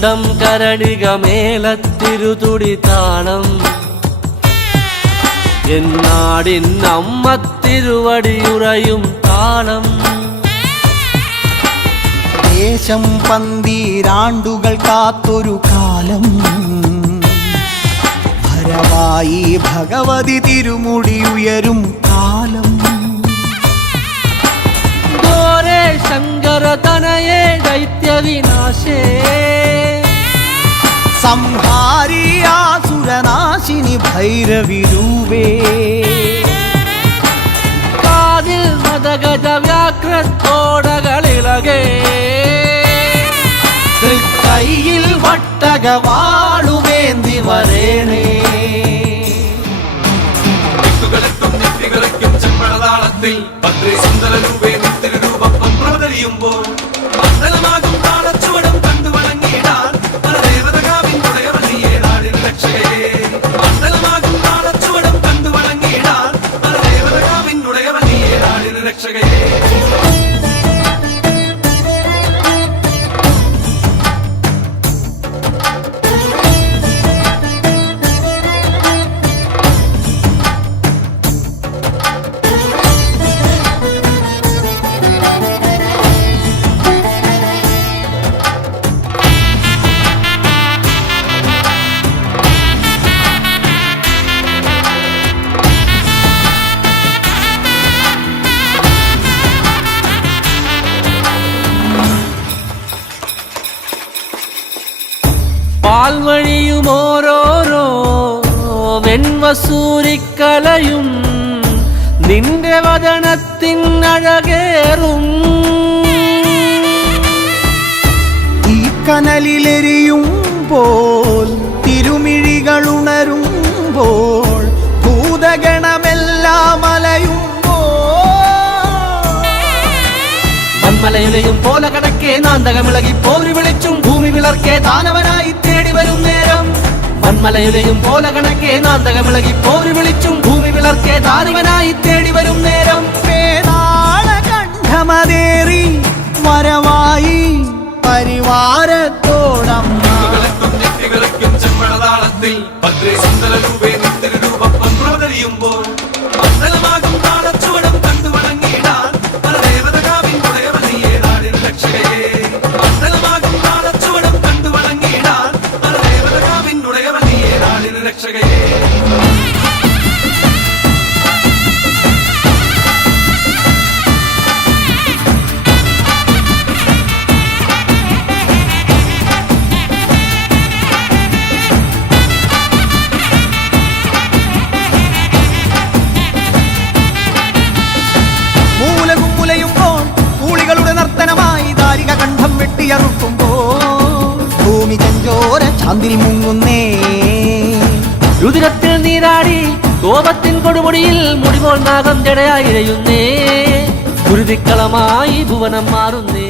കണ്ഠം കരടിക മേലത്തിരുതുടി താളം എന്നാടിൻ അമ്മ തിരുവടിയുറയും താളം ദേശം പന്തീരാണ്ടുകൾ കാത്തൊരു കാലം ഭരവായി ഭഗവതി തിരുമുടി ഉയരും കാലം ഗോരേ ശങ്കര തനയേ ദൈത്യവിനാശേ സംഹാരി ആസുരനാശിനി ഭൈരവി രൂപേ കാതിൽ മദഗജ വ്യാഘ്രത്തോടകളിലകേ കയ്യിൽ വട്ടകവാളുവേന്തി വരേണേ ചെമ്പഴതാളത്തിൽ ഭദ്രേ സുന്ദര രൂപേ തിരുരൂപം പ്രവതരിയുമ്പോൾ മണ്ഡലമാകും താളച്ചുവടും കണ്ടു വണങ്ങിയിടാൻ പരദേവതകാവിൻ ഉടയവനിയേ നാടിന് രക്ഷകയേ മണ്ഡലമാകും താളച്ചുവടും കണ്ടു വണങ്ങിയിടാൻ പരദേവതകാവിൻ ഉടയവനിയേ നാടിന് രക്ഷകയേ പാൽവഴിയും ഓരോരോ വെൺവസൂരിക്കലയും നിന്റെ വദനത്തിൻ അഴകേറും ഈ കനലിലെരിയുമ്പോൾ തിരുമിഴികളുണരുമ്പോൾ ഭൂതഗണമെല്ലാം മന്മലയുലയും പോല കടക്കേ നാന്തകമിളകി പോരി വിളിച്ചും ഭൂമി വിളർക്കേ ദാനവനായി തേടി വരും നേരം മന്മലയുലയും പോല കണക്കേ നാന്തകമിളകി പോരി വിളിച്ചും ഭൂമി വിളർക്കേ ദാനവനായി തേടി വരും നേരം കണ്ഠമതേറി വരവായി പരിവാരത്തോടമ്മ ചെമ്പഴതാളത്തിൽ ഭദ്രേ സുന്ദര രൂപേ തിരുരൂപം പ്രവതരിയുമ്പോൾ മണ്ഡലമാകും താളച്ചുവടും കണ്ടു വണങ്ങിയിടാൻ പരദേവതകാവിൻ ഉടയവനിയേ നാടിന് രക്ഷകയേ മണ്ഡലമാകും താളച്ചുവടും കണ്ടു വണങ്ങിയിടാൻ പരദേവതകാവിൻ ഉടയവനിയേ നാടിന് രക്ഷകയേ ഭൂമി ചഞ്ചോര ചാന്തിൽ മുങ്ങുന്നേ രുതിരത്തിൽ നീരാടി കോപത്തിൻ കൊടുമുടിയിൽ മുടിപോൽ നാഗം ജടയായിരയുന്നേ ഗുരുതിക്കളമായി ഭുവനം മാറുന്നേ.